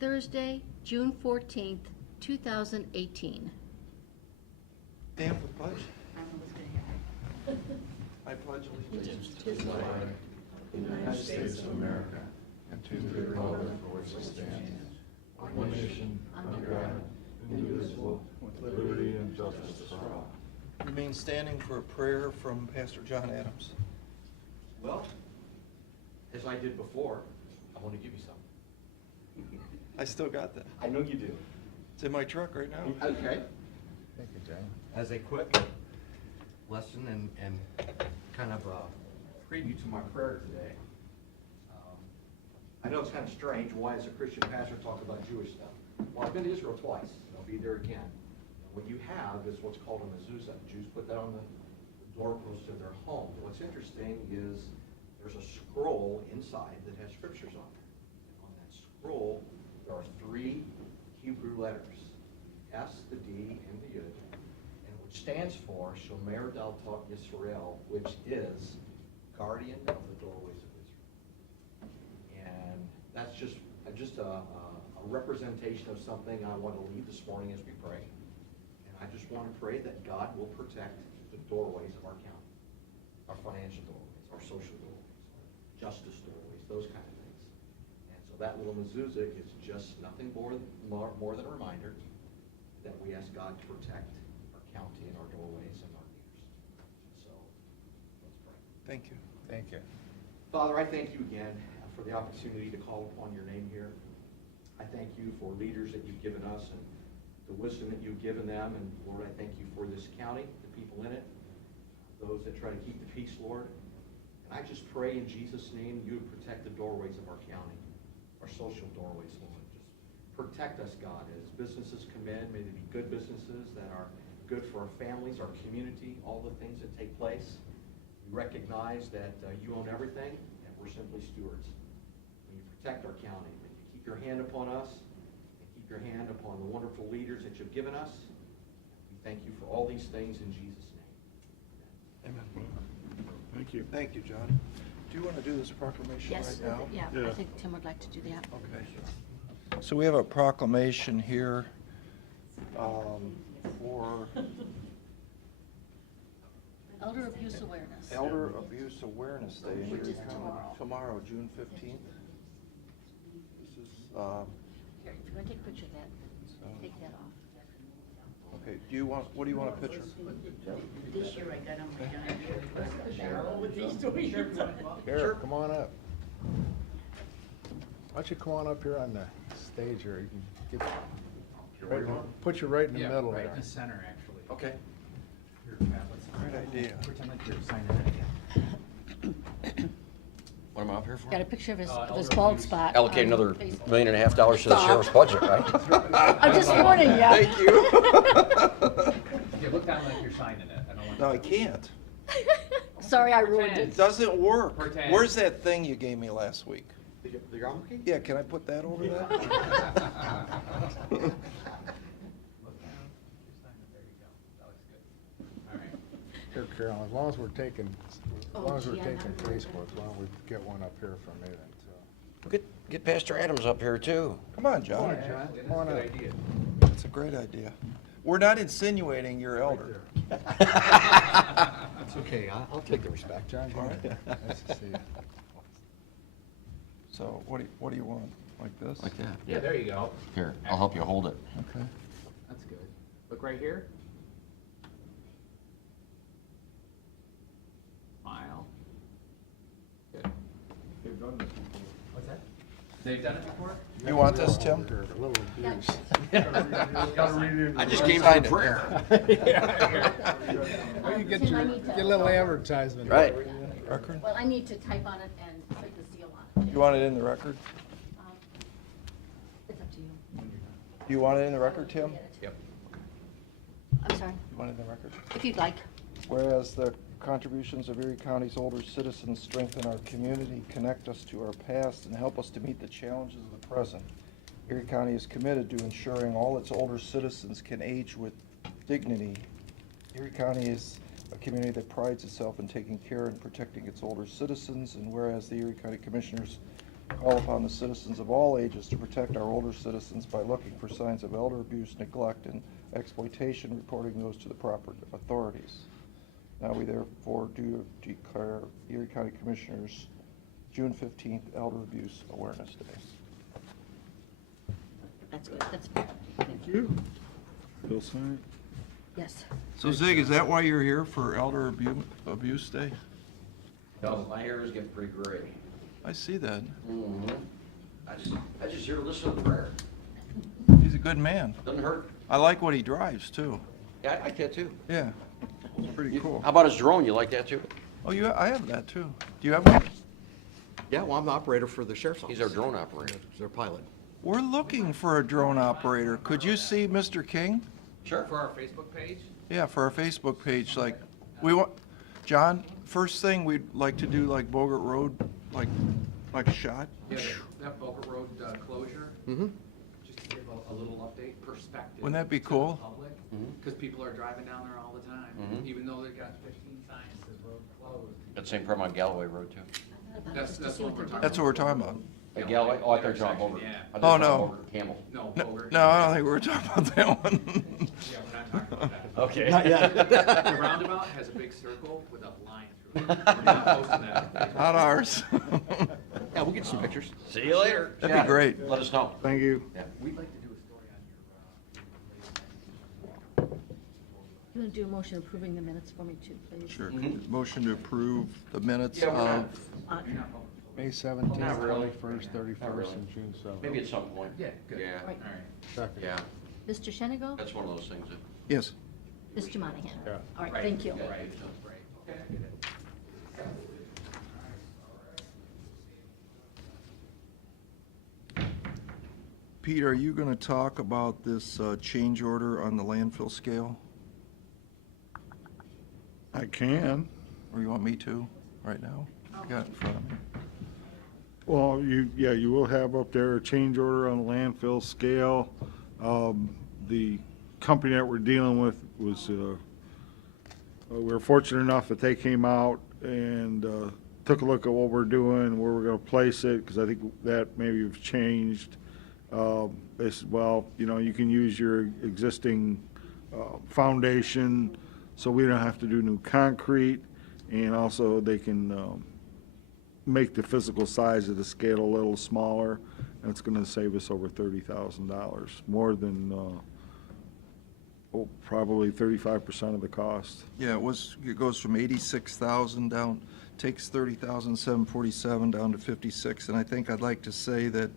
Thursday, June 14th, 2018. Stand for the pledge. I pledge allegiance to the flag of the United States of America and to the republic for which it stands, one nation, under God, indivisible, with liberty and justice for all. Remain standing for a prayer from Pastor John Adams. Well, as I did before, I want to give you something. I still got that. I know you do. It's in my truck right now. Okay. Thank you, John. As a quick lesson and kind of a preview to my prayer today, I know it's kind of strange. Why, as a Christian pastor, talk about Jewish stuff? Well, I've been to Israel twice, and I'll be there again. What you have is what's called a mezuzah. Jews put that on the doorpost of their home. What's interesting is there's a scroll inside that has scriptures on it. And on that scroll, there are 3 Hebrew letters, S, the D, and the Yud, and which stands for Shomer Daltot Yisrael, which is guardian of the doorways of Israel. And that's just a representation of something I want to leave this morning as we pray. And I just want to pray that God will protect the doorways of our county, our financial doorways, our social doorways, our justice doorways, those kind of things. And so that little mezuzah is just nothing more than a reminder that we ask God to protect our county and our doorways and our leaders. So let's pray. Thank you. Thank you. Father, I thank you again for the opportunity to call upon your name here. I thank you for leaders that you've given us and the wisdom that you've given them. And Lord, I thank you for this county, the people in it, those that try to keep the peace, Lord. And I just pray in Jesus' name you would protect the doorways of our county, our social doorways, Lord. Just protect us, God, as businesses come in. May they be good businesses that are good for our families, our community, all the things that take place. We recognize that you own everything, and we're simply stewards. When you protect our county, may you keep your hand upon us, and keep your hand upon the wonderful leaders that you've given us. We thank you for all these things in Jesus' name. Amen. Thank you. Thank you, John. Do you want to do this proclamation Yes, right now? yeah, I think Tim would like to do that. Okay. So we have a proclamation here for Elder Abuse Awareness. Elder Abuse Awareness Day in Which Erie is County. Tomorrow, June 15th. This is, Here, if you're going to take a picture of that, take that off. okay, what do you want a picture? This year I got on my giant with these two years. Here, come on up. Why don't you come on up here on the stage here? You can put you right in the middle right there. in the center, actually. Okay. Here, Pat, let's Great idea. pretend like you're signing it again. What am I up here for? Got a picture of his Elder bald abuse. spot. Allocate on another Facebook. $1.5 million to the sheriff's budget, right? I'm just warning you. Thank you. You look down like you're signing it. I don't want No, I can't. Sorry, I ruined It it. doesn't work. Pretend. Where's that thing you gave me last week? The yarmulke? Yeah, can I put that over there? Look down. You're signing it. There you go. That looks good. All right. Here, Carol, as long as we're taking gee, I'm not doing Facebook, why don't we get one up here from me then, so. Get Pastor Adams up here, too. Come on, John. John, Actually, come on that's a up. good idea. It's a great idea. We're not insinuating you're elder. It's okay, I'll take the respect, John. All right. Nice to see you. So what do you want? Like this? Like that? Yeah, there you go. Here, I'll help you hold it. Okay. That's good. Look right here. Smile. Good. What's that? They've done it before? You want this, Tim? Here, a little abuse. I just came for prayer. Well, you get Tim, I your, need to- get a little advertisement. Right. Record? Well, I need to type on it and put the seal on it. You want it in the record? It's up to you. Do you want it in the record, Tim? Yep. I'm sorry, You want it in the record? if you'd like. Whereas the contributions of Erie County's older citizens strengthen our community, connect us to our past, and help us to meet the challenges of the present. Erie County is committed to ensuring all its older citizens can age with dignity. Erie County is a community that prides itself in taking care and protecting its older citizens, and whereas the Erie County Commissioners call upon the citizens of all ages to protect our older citizens by looking for signs of elder abuse, neglect, and exploitation, reporting those to the proper authorities. Now we therefore do declare Erie County Commissioners June 15th Elder Abuse Awareness Day. That's good, that's good. Thank you. Bill sign Yes. So Zig, is that why you're here for Elder Abuse Day? No, my hair is getting pretty gray. I see that. Mm-hmm. I just here to listen to the prayer. He's a good man. Doesn't hurt. I like what he drives too. Yeah, I like that too. Yeah, it's pretty cool. How about his drone? You like that too? Oh, I have that too. Do you have one? Yeah, well, I'm the operator for the sheriff's office. He's our drone operator. He's their pilot. We're looking for a drone operator. Could you see Mr. King? Sure. For our Facebook page? Yeah, for our Facebook page, like, we want, John, first thing we'd like to do, like Bogart Road, like a shot. Yeah, that Boca Road closure, Mm-hmm. just to give a little update, perspective. Wouldn't that be to the cool? public, Mhm. because people are driving down there all the time, Mhm. even though they've got 15 signs that says road closed. That same problem on Galloway Road too. That's what we're talking That's what we're talking about. At Galloway? Oh, I thought you were on Intersection, Bogart. yeah. I thought Oh, you were on no. Bogart, Camel. No, No, Bogart. no, I don't think we were talking about that one. Yeah, we're not talking about that. Okay. Not yet. The roundabout has a big circle with a line through it. We're not posting that. Not ours. Yeah, we'll get some pictures. See you later. That'd be great. Let us know. Thank you. Yeah. We'd like to do a story on your, You want to do a motion approving the minutes for me too, please? Sure. Mhm. Motion to approve the minutes Yeah, we're not- of, May 17th, Not really. 21st, 31st, Not really. and June 7th. Maybe at some point. yeah, good. Yeah. Right. All right. Second. Yeah, Mr. Shenigo? that's one of those things that. yes. Mr. Monahan? Yeah. All right, Right. thank you. Right, right. Okay, I get it. Pete, are you gonna talk about this change order on the landfill scale? I can. Or you want me to, right now? Got it in front of me. Well, you will have up there a change order on the landfill scale. The company that we're dealing with was, we were fortunate enough that they came out and took a look at what we're doing, where we're gonna place it, because I think that maybe have changed. They said, well, you can use your existing foundation, so we don't have to do new concrete, and also they can make the physical size of the scale a little smaller, and it's gonna save us over $30,000, more than, probably 35% of the cost. Yeah, it goes from 86,000 down, takes 30,747 down to 56, and I think I'd like to say that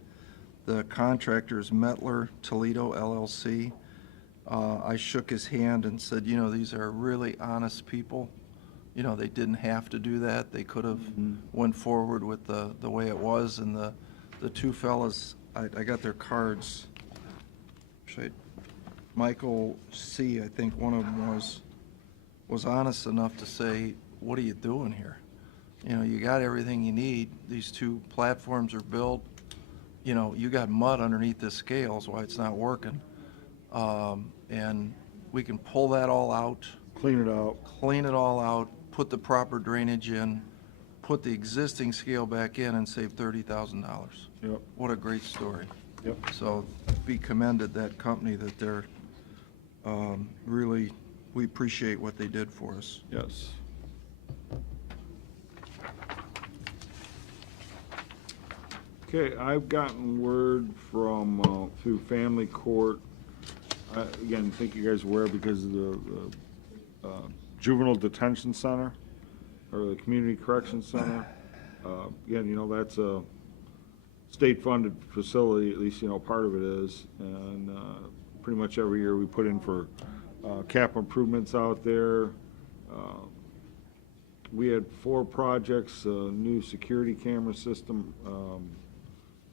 the contractor is Metler Toledo LLC. I shook his hand and said, these are really honest people. They didn't have to do that. They could have went forward with the way it was, and the two fellas, I got their cards. Michael C., I think one of them was honest enough to say, what are you doing here? You got everything you need. These two platforms are built. You got mud underneath the scales, why it's not working. And we can pull that all out, Clean it out. clean it all out, put the proper drainage in, put the existing scale back in, and save $30,000. Yep, What a great story. yep. So be commended, that company, that they're really, we appreciate what they did for us. Yes. Okay, I've gotten word from, through family court. Again, I think you guys are aware because of the juvenile detention center, or the community correction center. Again, that's a state-funded facility, at least, part of it is. And pretty much every year we put in for cap improvements out there. We had 4 projects, a new security camera system,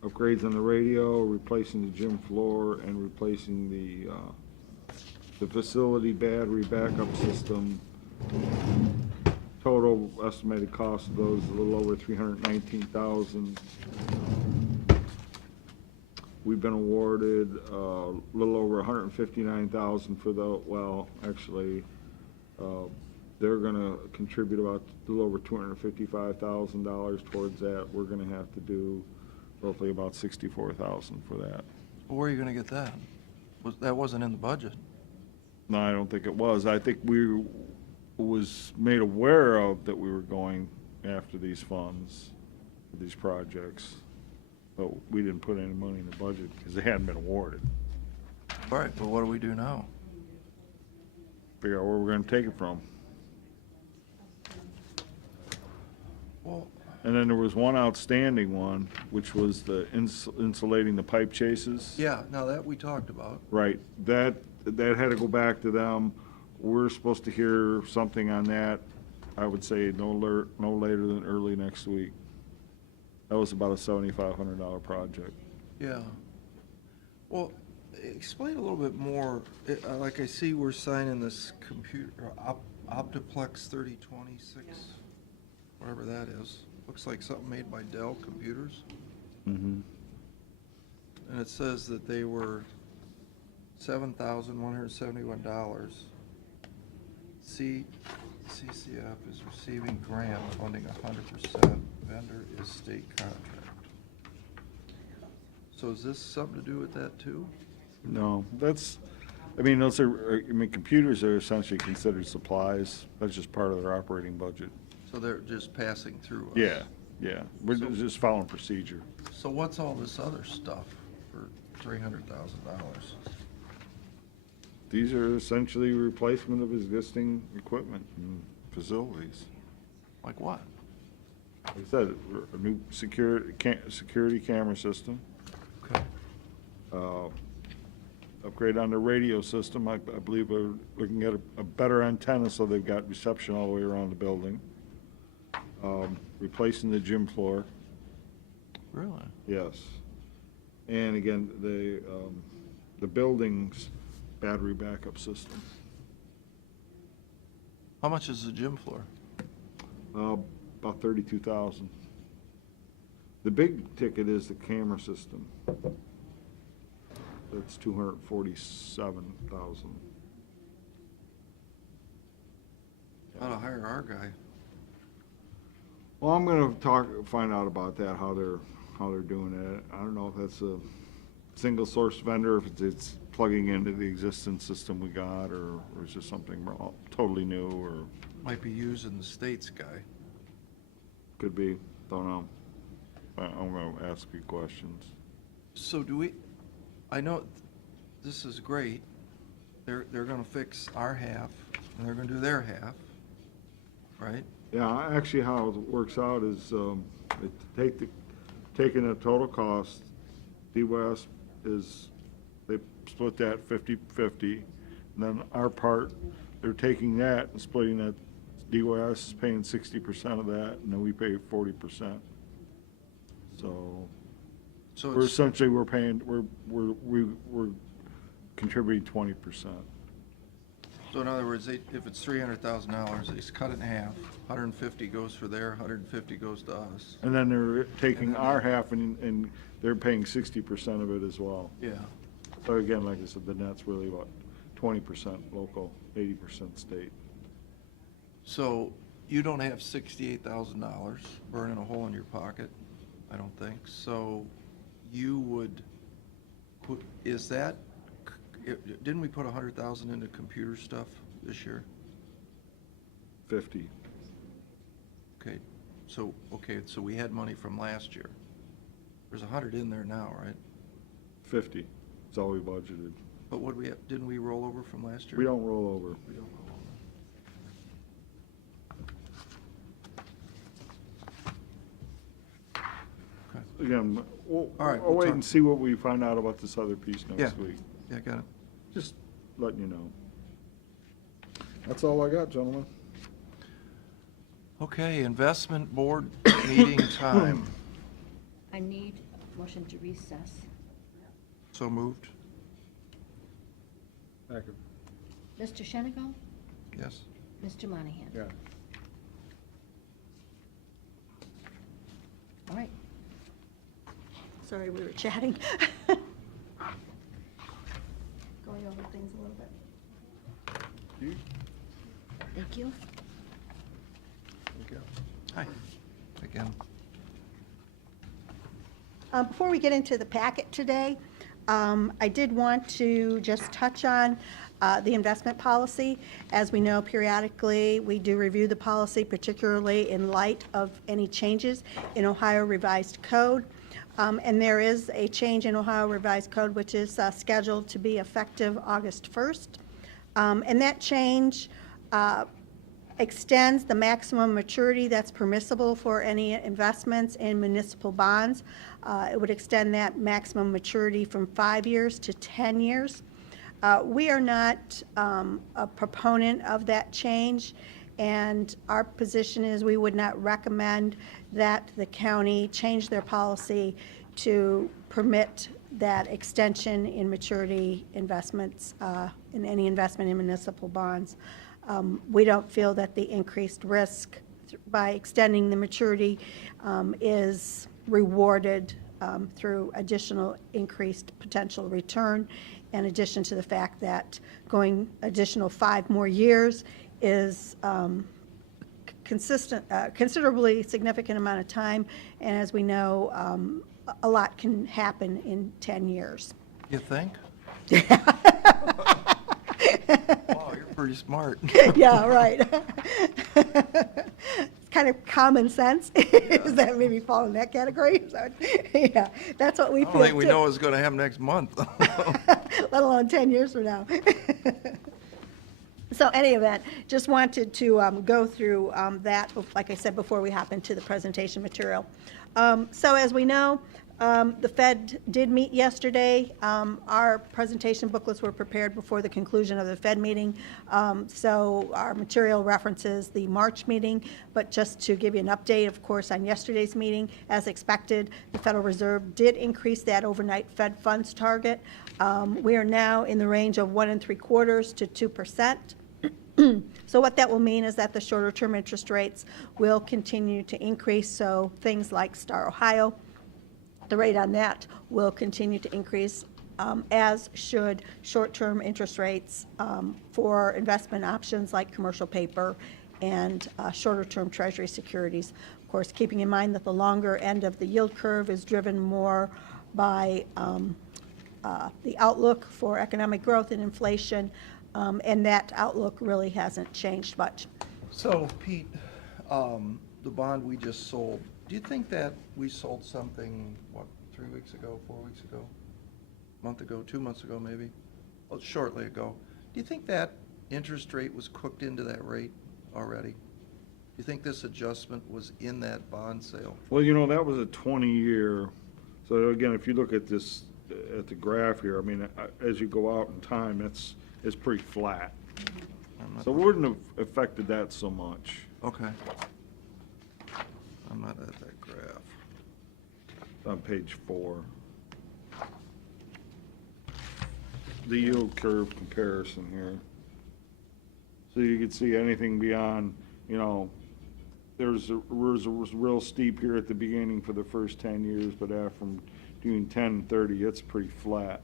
upgrades on the radio, replacing the gym floor, and replacing the facility battery backup system. Total estimated cost of those is a little over $319,000. We've been awarded a little over $159,000 for actually, they're gonna contribute about a little over $255,000 towards that. We're gonna have to do roughly about 64,000 for that. Where are you gonna get that? That wasn't in the budget. No, I don't think it was. I think we was made aware of that we were going after these funds, these projects, but we didn't put any money in the budget because they hadn't been awarded. All right, but what do we do now? Figure out where we're gonna take it from. Well, And then there was one outstanding one, which was the insulating the pipe chases. yeah, now that we talked about. Right, that had to go back to them. We're supposed to hear something on that, I would say no later than early next week. That was about a $7,500 project. Yeah. Well, explain a little bit more. Like I see we're signing this computer, Optiplex 3026, whatever that is. Looks like something made by Dell Computers. Mm-hmm. And it says that they were $7,171. CCF is receiving grant funding 100%. Vendor is state contract. So is this something to do with that too? No, those are, computers are essentially considered supplies. That's just part of their operating budget. So they're just passing through us? Yeah, we're So- just following procedure. So what's all this other stuff for $300,000? These are essentially replacement of existing equipment and facilities. Like what? Like I said, a new security camera system, Okay. upgrade on the radio system. I believe we're looking at a better antenna so they've got reception all the way around the building. Replacing the gym floor, Really? yes. And again, the building's battery backup system. How much is the gym floor? About 32,000. The big ticket is the camera system. That's 247,000. Ought to hire our guy. Well, I'm gonna find out about that, how they're doing it. I don't know if that's a single source vendor, if it's plugging into the existing system we got, or is there something totally new, or Might be using the state's guy. could be, don't know. I'm gonna ask you questions. So I know this is great. They're gonna fix our half, and they're gonna do their half, right? Yeah, actually, how it works out is, taking the total cost, D-West they split that 50/50, and then our part, they're taking that and splitting that, D-West is paying 60% of that, and then we pay 40%. So, So we're it's, essentially, we're contributing 20%. so in other words, if it's $300,000, they just cut it in half. 150 goes for there, 150 goes to us. And then they're taking our half and they're paying 60% of it as well. Yeah. So again, like I said, the net's really about 20% local, 80% state. So you don't have $68,000 burning a hole in your pocket, I don't think. So you would put, didn't we put 100,000 into computer stuff this year? 50. Okay, so we had money from last year. There's 100 in there now, right? 50. That's all we budgeted. But didn't we roll over from last year? We don't roll over. We don't roll over. Okay. Again, we'll All right, we'll we'll wait talk. and see what we find out about this other piece next Yeah. week. Yeah, got it. Just letting you know. That's all I got, gentlemen. Okay, investment board meeting time. I need a motion to recess. So moved? Mr. Shenigo? Yes. Mr. Monahan? Yeah. All right. Sorry, we were chatting. Going over things a little bit. Thank you. Hi, again. Before we get into the packet today, I did want to just touch on the investment policy. As we know, periodically, we do review the policy, particularly in light of any changes in Ohio Revised Code. And there is a change in Ohio Revised Code, which is scheduled to be effective August 1st. And that change extends the maximum maturity that's permissible for any investments in municipal bonds. It would extend that maximum maturity from 5 years to 10 years. We are not a proponent of that change, and our position is we would not recommend that the county change their policy to permit that extension in maturity investments, in any investment in municipal bonds. We don't feel that the increased risk by extending the maturity is rewarded through additional increased potential return, in addition to the fact that going additional 5 more years is considerably significant amount of time, and as we know, a lot can happen in 10 years. You think? Wow, you're pretty smart. Yeah, right. It's kind of common sense. Does that maybe fall in that category? Yeah, that's what we I feel don't think we too. know what's going to happen next month. Let alone 10 years from now. So any event, just wanted to go through that, like I said, before we hop into the presentation material. So as we know, the Fed did meet yesterday. Our presentation booklets were prepared before the conclusion of the Fed meeting. So our material references the March meeting, but just to give you an update, of course, on yesterday's meeting, as expected, the Federal Reserve did increase that overnight Fed funds target. We are now in the range of 1 3/4 to 2%. So what that will mean is that the shorter term interest rates will continue to increase. So things like Star Ohio, the rate on that will continue to increase, as should short-term interest rates for investment options like commercial paper and shorter-term Treasury securities. Of course, keeping in mind that the longer end of the yield curve is driven more by the outlook for economic growth and inflation, and that outlook really hasn't changed much. So, Pete, the bond we just sold, do you think that we sold something, what, 3 weeks ago, 4 weeks ago, a month ago, 2 months ago maybe, well, shortly ago? Do you think that interest rate was cooked into that rate already? Do you think this adjustment was in that bond sale? Well, that was a 20-year, so again, if you look at this, at the graph here, I mean, as you go out in time, it's pretty flat. So it wouldn't have affected that so much. Okay. I'm not at that graph. It's on page 4. The yield curve comparison here. So you can see anything beyond, was real steep here at the beginning for the first 10 years, but after from doing 10 and 30, it's pretty flat.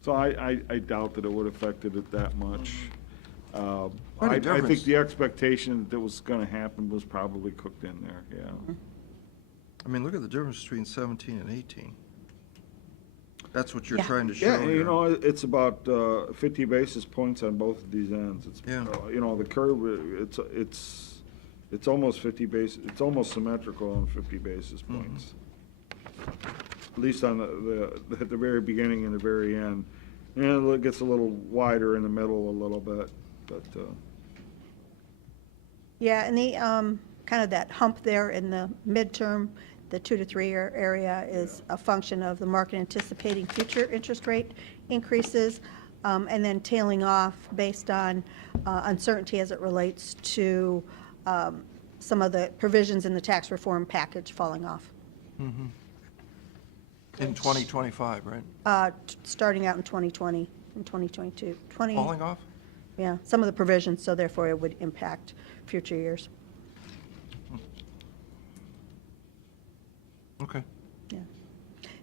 So I doubt that it would have affected it that much. I think the expectation that was going to happen was probably cooked in there, yeah. I mean, look at the difference between 17 and 18. That's what you're Yeah. trying to show Yeah, here. it's about 50 basis points on both of these ends. It's, Yeah. The curve, it's almost 50 basis, it's almost symmetrical on 50 basis points. At least on at the very beginning and the very end. And it gets a little wider in the middle a little bit, but, Yeah, and the kind of that hump there in the midterm, the 2 to 3 year area is a function of the market anticipating future interest rate increases, and then tailing off based on uncertainty as it relates to some of the provisions in the tax reform package falling off. Mm-hmm. In 2025, right? Starting out in 2020 and 2022. Falling off? Yeah, some of the provisions, so therefore it would impact future years. Okay.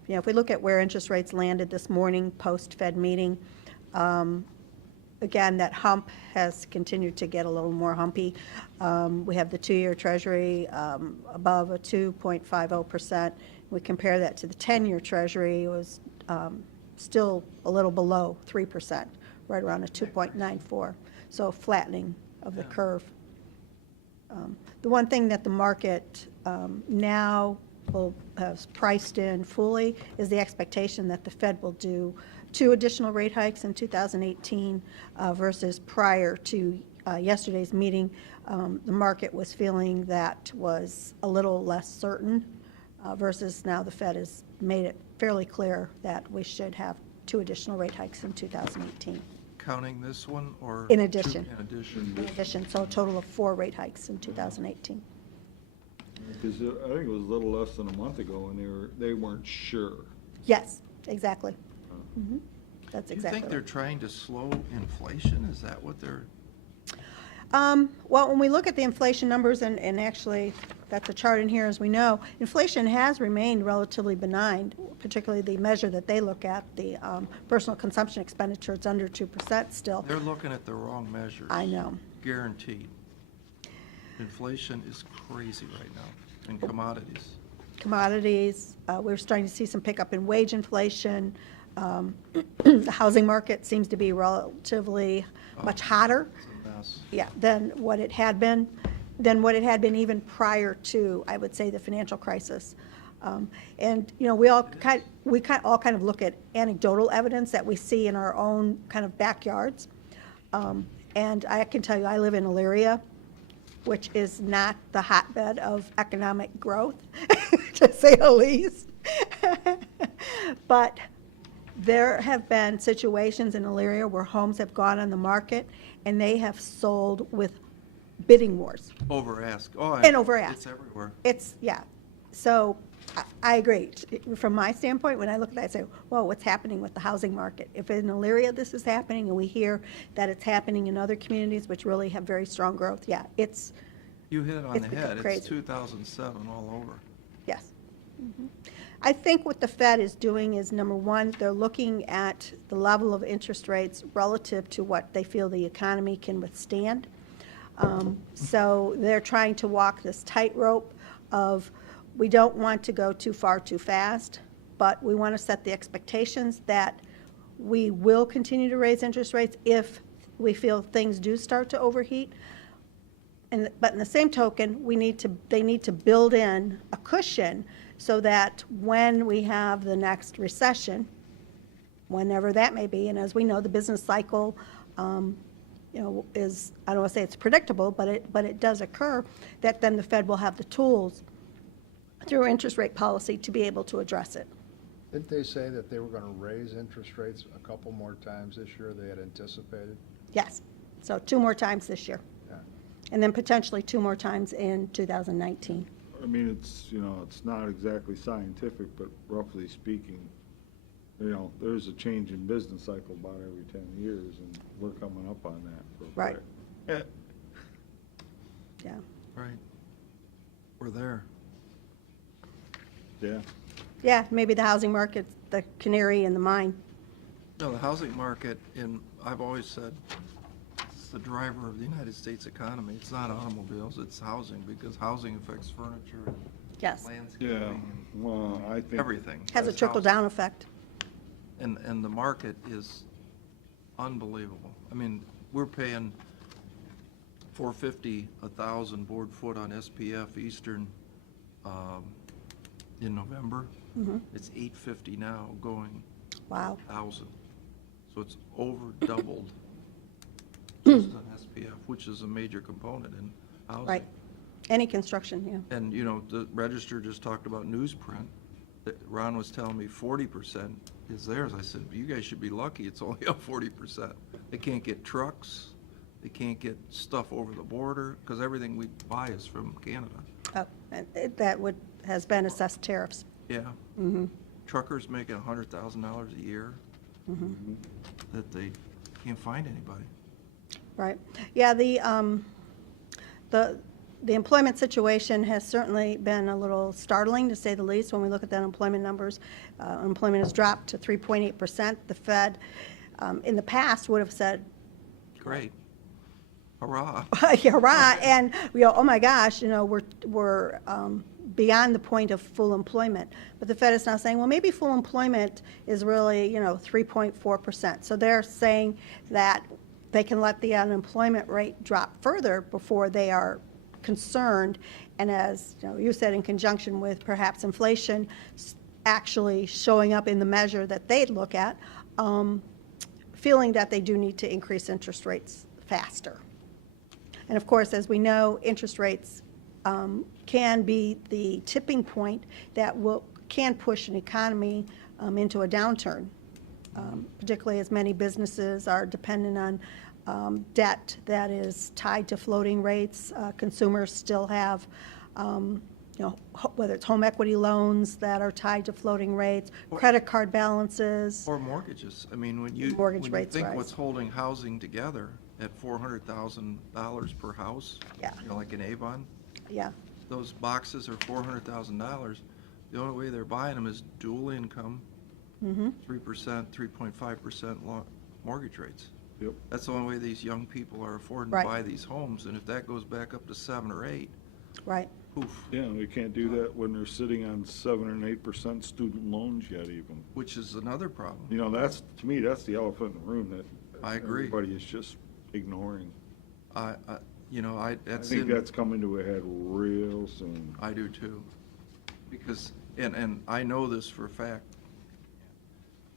Yeah. If we look at where interest rates landed this morning, post-Fed meeting, again, that hump has continued to get a little more humpy. We have the 2-year Treasury above a 2.50%. We compare that to the 10-year Treasury, it was still a little below 3%, right around a 2.94, so flattening of the curve. The one thing that the market now has priced in fully is the expectation that the Fed will do 2 additional rate hikes in 2018 versus prior to yesterday's meeting. The market was feeling that was a little less certain versus now the Fed has made it fairly clear that we should have 2 additional rate hikes in 2018. Counting this one, or? In addition. In addition. In addition, so a total of 4 rate hikes in 2018. Because I think it was a little less than a month ago, and they weren't sure. Yes, exactly. That's Do you exactly think they're right. trying to slow inflation? Is that what they're? Well, when we look at the inflation numbers, and actually, that's a chart in here, as we know, inflation has remained relatively benign, particularly the measure that they look at, the personal consumption expenditure, it's under 2% still. They're looking at the wrong measures. I know. Guaranteed. Inflation is crazy right now in commodities. Commodities, we're starting to see some pickup in wage inflation. The housing market seems to be relatively much hotter. It's a mess. Yeah, than what it had been, even prior to, I would say, the financial crisis. And, you know, we all kind of look at anecdotal evidence that we see in our own kind of backyards. And I can tell you, I live in Elyria, which is not the hotbed of economic growth, to say the least. But there have been situations in Elyria where homes have gone on the market and they have sold with bidding wars. Over ask. Oh, And over ask. It's everywhere. It's, yeah. So I agree. From my standpoint, when I look at that, I say, whoa, what's happening with the housing market? If in Elyria this is happening and we hear that it's happening in other communities which really have very strong growth, yeah, it's, You hit it on It's the become head. crazy. It's 2007 all over. yes. I think what the Fed is doing is, number one, they're looking at the level of interest rates relative to what they feel the economy can withstand. So they're trying to walk this tightrope of, we don't want to go too far too fast, but we want to set the expectations that we will continue to raise interest rates if we feel things do start to overheat. But in the same token, they need to build in a cushion so that when we have the next recession, whenever that may be, and as we know, the business cycle, is, I don't want to say it's predictable, but it does occur, that then the Fed will have the tools through interest rate policy to be able to address it. Didn't they say that they were going to raise interest rates a couple more times this year they had anticipated? Yes, so 2 more times this year, Yeah. and then potentially 2 more times in 2019. I mean, it's not exactly scientific, but roughly speaking, there's a change in business cycle about every 10 years, and we're coming up on that. Right. Yeah. Yeah. Right. We're there. Yeah. Yeah, maybe the housing market's the canary in the mine. No, the housing market, I've always said, it's the driver of the United States economy. It's not automobiles, it's housing, because housing affects furniture and Yes. landscaping Yeah, and well, I think. everything. Has a It's trickle-down effect. housing. And the market is unbelievable. I mean, we're paying $450 a thousand board foot on SPF Eastern in November. It's $850 now, going Wow. 1,000. So it's over doubled just on SPF, which is a major component in housing. Right. Any construction, yeah. And, the Register just talked about newsprint. That Ron was telling me 40% is theirs. I said, you guys should be lucky, it's only up 40%. They can't get trucks, they can't get stuff over the border, because everything we buy is from Canada. Oh, and that has been assessed tariffs. Yeah. Truckers making $100,000 a year that they can't find anybody. Right. Yeah, the employment situation has certainly been a little startling, to say the least, when we look at the unemployment numbers. Unemployment has dropped to 3.8%. The Fed, in the past, would have said Great. Hurrah. Hurrah, and, oh my gosh, we're beyond the point of full employment. But the Fed is now saying, well, maybe full employment is really, 3.4%. So they're saying that they can let the unemployment rate drop further before they are concerned. And as you said, in conjunction with perhaps inflation actually showing up in the measure that they'd look at, feeling that they do need to increase interest rates faster. And of course, as we know, interest rates can be the tipping point that can push an economy into a downturn, particularly as many businesses are dependent on debt that is tied to floating rates. Consumers still have, whether it's home equity loans that are tied to floating rates, credit card balances. Or mortgages. I mean, when you Rates think rise. what's holding housing together at $400,000 per house, Yeah. Like in Avon, Yeah, those boxes are $400,000. The only way they're buying them is dual income, 3%, 3.5% mortgage rates. Yep. That's the only way these young people are affording Right. to buy these homes, and if that goes back up to 7 or 8, right. poof, Yeah, we can't do that when they're sitting on 7 and 8% student loans yet even. which is another problem. That's, to me, that's the elephant in the room that I agree. everybody is just ignoring. I I that's think in, that's coming to a head real soon. I do too. Because, and I know this for a fact,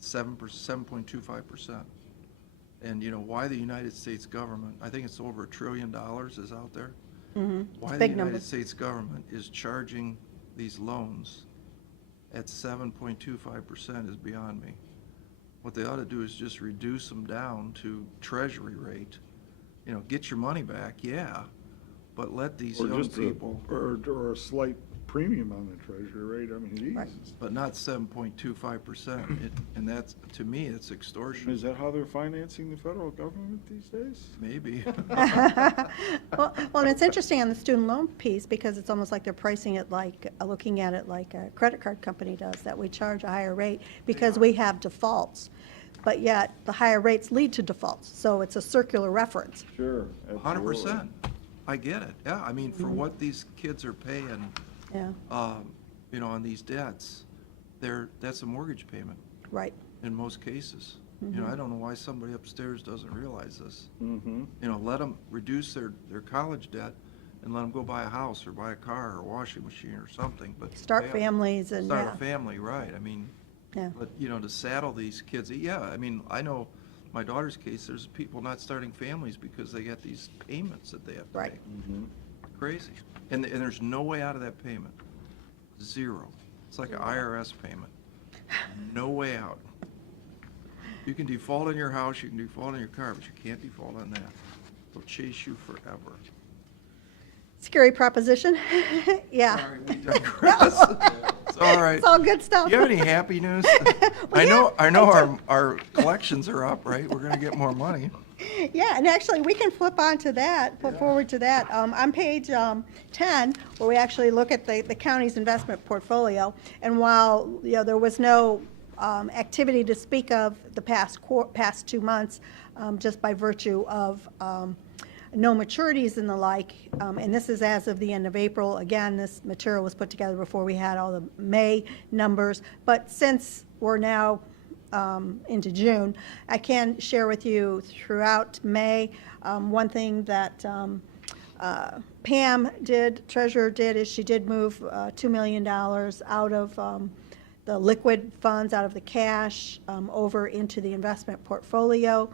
7.25%. And why the United States government, I think it's over $1 trillion is out there. Why the Big United number. States government is charging these loans at 7.25% is beyond me. What they ought to do is just reduce them down to treasury rate. Get your money back, yeah, but let these Or young just people, or a slight premium on the treasury rate. I mean, Right. geez. but not 7.25%. And that's, to me, it's extortion. Is that how they're financing the federal government these days? Maybe. Well, and it's interesting on the student loan piece because it's almost like they're pricing it like, looking at it like a credit card company does, that we charge a higher rate because we have defaults. But yet, the higher rates lead to defaults, so it's a circular reference. Sure. 100%. I get it. Yeah, I mean, for what these kids are paying, Yeah, on these debts, that's a mortgage payment right. in most cases. I don't know why somebody upstairs doesn't realize this. Mm-hmm. Let them reduce their college debt and let them go buy a house or buy a car or a washing machine or something, but. Start families and, Start yeah, a family, right. I mean, yeah, but, to saddle these kids, yeah, I mean, I know my daughter's case, there's people not starting families because they got these payments that they have to Right. make. Mm-hmm. Crazy. And there's no way out of that payment. Zero. It's like an IRS payment. No way out. You can default on your house, you can default on your car, but you can't default on that. They'll chase you forever. scary proposition. Yeah. Sorry, we digress. It's all right. It's all good stuff. Do you have any happy news? Well, I know our collections are up, right? We're gonna get more money. Yeah, and actually, we can flip on to that, flip forward to that. On page 10, where we actually look at the county's investment portfolio, and while, there was no activity to speak of the past 2 months, just by virtue of no maturities and the like, and this is as of the end of April. Again, this material was put together before we had all the May numbers, but since we're now into June, I can share with you throughout May, one thing that Pam did, treasurer did, is she did move $2 million out of the liquid funds, out of the cash, over into the investment portfolio.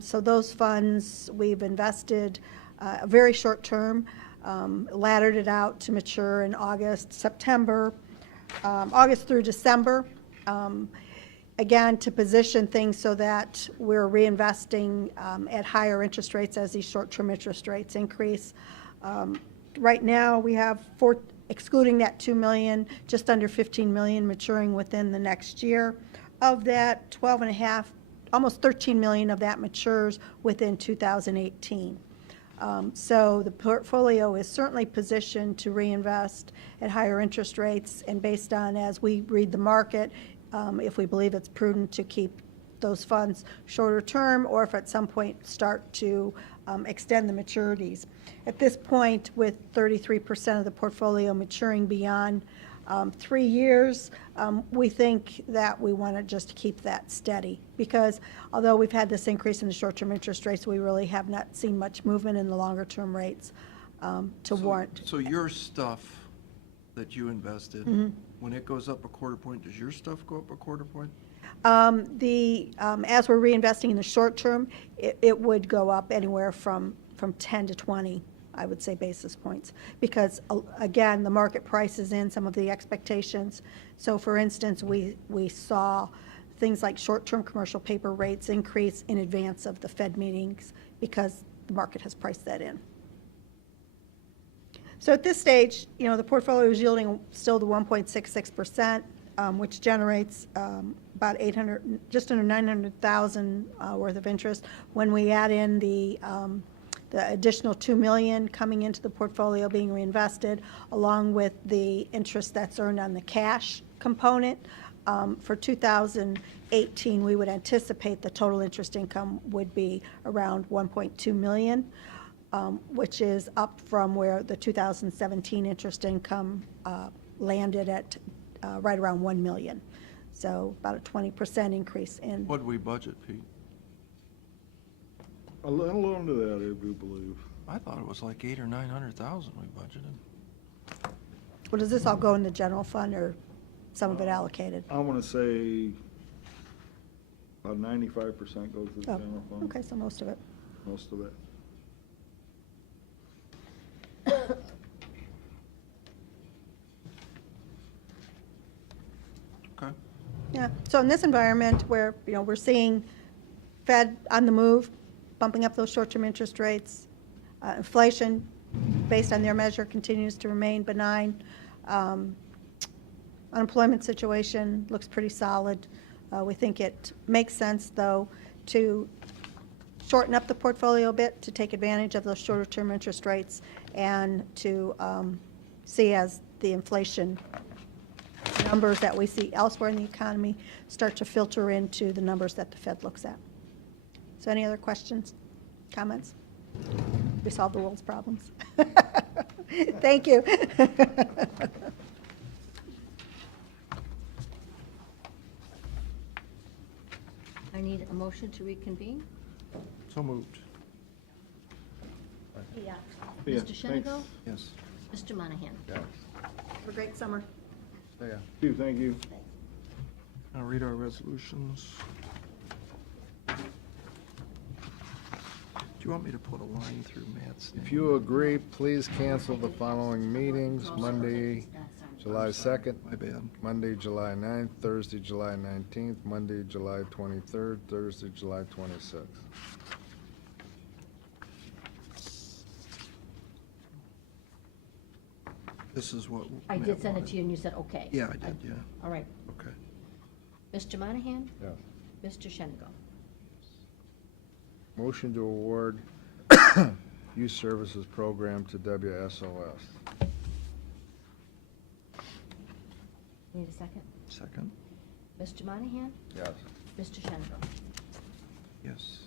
So those funds we've invested a very short term, laddered it out to mature in August through December. Again, to position things so that we're reinvesting at higher interest rates as these short-term interest rates increase. Right now, we have, excluding that $2 million, just under $15 million maturing within the next year. Of that, 12.5, almost $13 million of that matures within 2018. So the portfolio is certainly positioned to reinvest at higher interest rates, and based on, as we read the market, if we believe it's prudent to keep those funds shorter term, or if at some point start to extend the maturities. At this point, with 33% of the portfolio maturing beyond 3 years, we think that we want to just keep that steady, because although we've had this increase in the short-term interest rates, we really have not seen much movement in the longer-term rates to warrant. So your stuff that you invested, when it goes up a quarter point, does your stuff go up a quarter point? As we're reinvesting in the short term, it would go up anywhere from 10 to 20, I would say, basis points. Because, again, the market prices in some of the expectations. So, for instance, we saw things like short-term commercial paper rates increase in advance of the Fed meetings because the market has priced that in. So at this stage, the portfolio is yielding still the 1.66%, which generates about just under $900,000 worth of interest. When we add in the additional $2 million coming into the portfolio being reinvested, along with the interest that's earned on the cash component, for 2018, we would anticipate the total interest income would be around $1.2 million. Which is up from where the 2017 interest income landed at right around $1 million. So about a 20% increase in. What do we budget, Pete? A little under that, I do believe. I thought it was like 800,000 or 900,000 we budgeted. Well, does this all go in the general fund or some of it allocated? I want to say about 95% goes to the Oh, general fund. okay, so most of it. Most of it. Okay. Yeah, so in this environment where, we're seeing Fed on the move, bumping up those short-term interest rates, inflation, based on their measure, continues to remain benign. Unemployment situation looks pretty solid. We think it makes sense, though, to shorten up the portfolio a bit to take advantage of those shorter-term interest rates and to see as the inflation numbers that we see elsewhere in the economy start to filter into the numbers that the Fed looks at. So any other questions, comments? We solved the world's problems. Thank you. I need a motion to reconvene. So moved. Yeah. Yeah, Mr. Shenigo? Yes. Mr. Monahan? Yes. Have a great summer. Yeah. Steve, thank you. I'll read our resolutions. Do you want me to put a line through Matt's name? If you agree, please cancel the following meetings: Monday, July 2nd, My bad. Monday, July 9th, Thursday, July 19th, Monday, July 23rd, Thursday, July 26th. This is what I Matt did send it wanted. to you and you said, okay. Yeah, I did, yeah. All right. Okay. Mr. Monahan? Yes. Mr. Shenigo? Motion to award youth services program to WSOS. Need a second? Second? Mr. Monahan? Yes. Mr. Shenigo? Yes.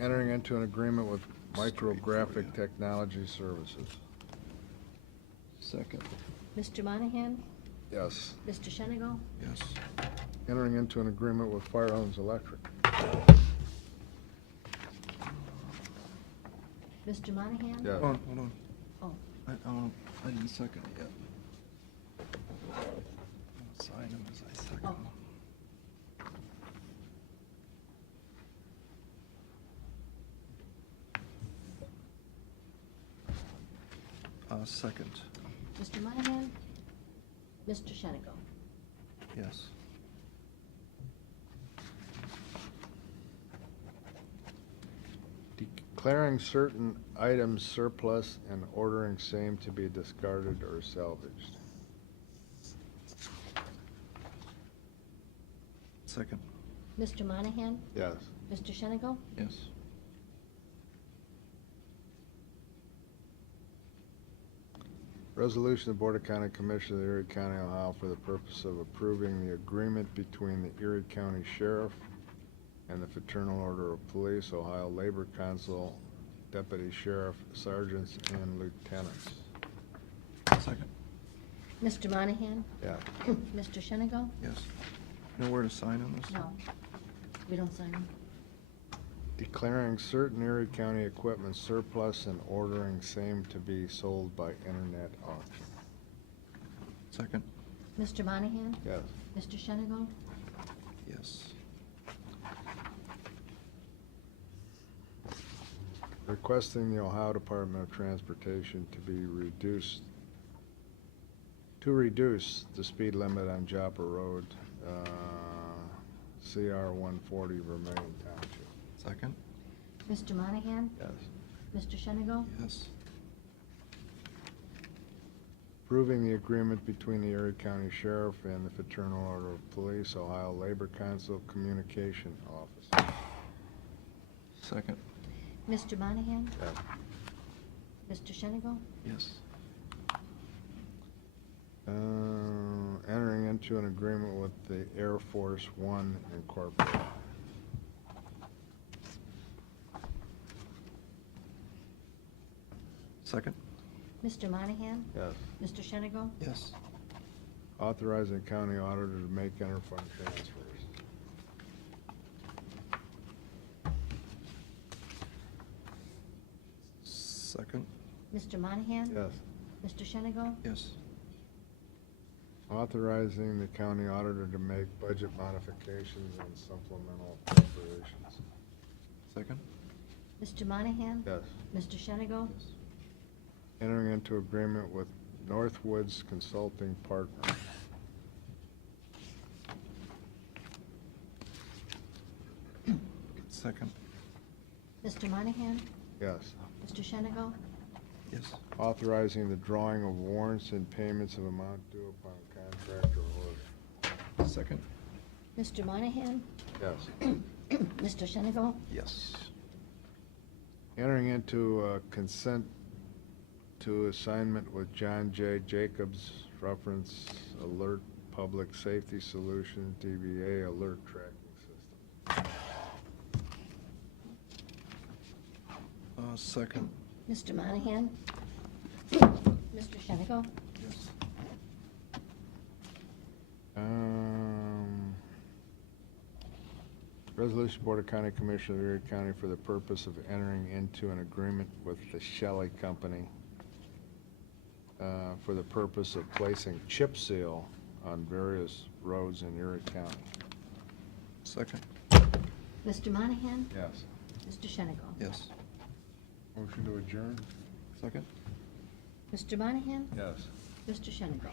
Entering into an agreement with Micrographic Technology Services. Second? Mr. Monahan? Yes. Mr. Shenigo? Yes. Entering into an agreement with Firelands Electric. Mr. Monahan? Yes. Hold on. Oh, I didn't second it yet. I'll sign them as I second Oh. them. Second? Mr. Monahan? Mr. Shenigo? Yes. Declaring certain items surplus and ordering same to be discarded or salvaged. Second? Mr. Monahan? Yes. Mr. Shenigo? Yes. Resolution of the Board of County Commissioners of the Erie County, Ohio, for the purpose of approving the agreement between the Erie County Sheriff and the Fraternal Order of Police, Ohio Labor Council, deputy sheriff, sergeants, and lieutenants. Second. Mr. Monahan? Yeah. Mr. Shenigo? Yes. Know where to sign on this? No. We don't sign them. Declaring certain Erie County equipment surplus and ordering same to be sold by internet auction. Second. Mr. Monahan? Yes. Mr. Shenigo? Yes. Requesting the Ohio Department of Transportation to reduce the speed limit on Joppa Road, CR 140, Vermillion Township. Second. Mr. Monahan? Yes. Mr. Shenigo? Yes. Approving the agreement between the Erie County Sheriff and the Fraternal Order of Police, Ohio Labor Council Communication Office. Second. Mr. Monahan? Yes. Mr. Shenigo? Yes. Entering into an agreement with the Air Force One Incorporated. Second. Mr. Monahan? Yes. Mr. Shenigo? Yes. Authorizing county auditor to make interfund transfers. Second. Mr. Monahan? Yes. Mr. Shenigo? Yes. Authorizing the county auditor to make budget modifications and supplemental appropriations. Second. Mr. Monahan? Yes. Mr. Shenigo? Yes. Entering into agreement with Northwoods Consulting Partners. Second. Mr. Monahan? Yes. Mr. Shenigo? Yes. Authorizing the drawing of warrants and payments of amount due upon contract or order. Second. Mr. Monahan? Yes. Mr. Shenigo? Yes. Entering into consent to assignment with John J. Jacobs, reference Alert Public Safety Solution, DBA Alert Tracking System. Second. Mr. Monahan? Mr. Shenigo? Yes. Resolution Board of County Commissioners of Erie County for the purpose of entering into an agreement with the Shelley Company for the purpose of placing chip seal on various roads in Erie County. Second. Mr. Monahan? Yes. Mr. Shenigo? Yes. Motion to adjourn? Second. Mr. Monahan? Yes. Mr. Shenigo?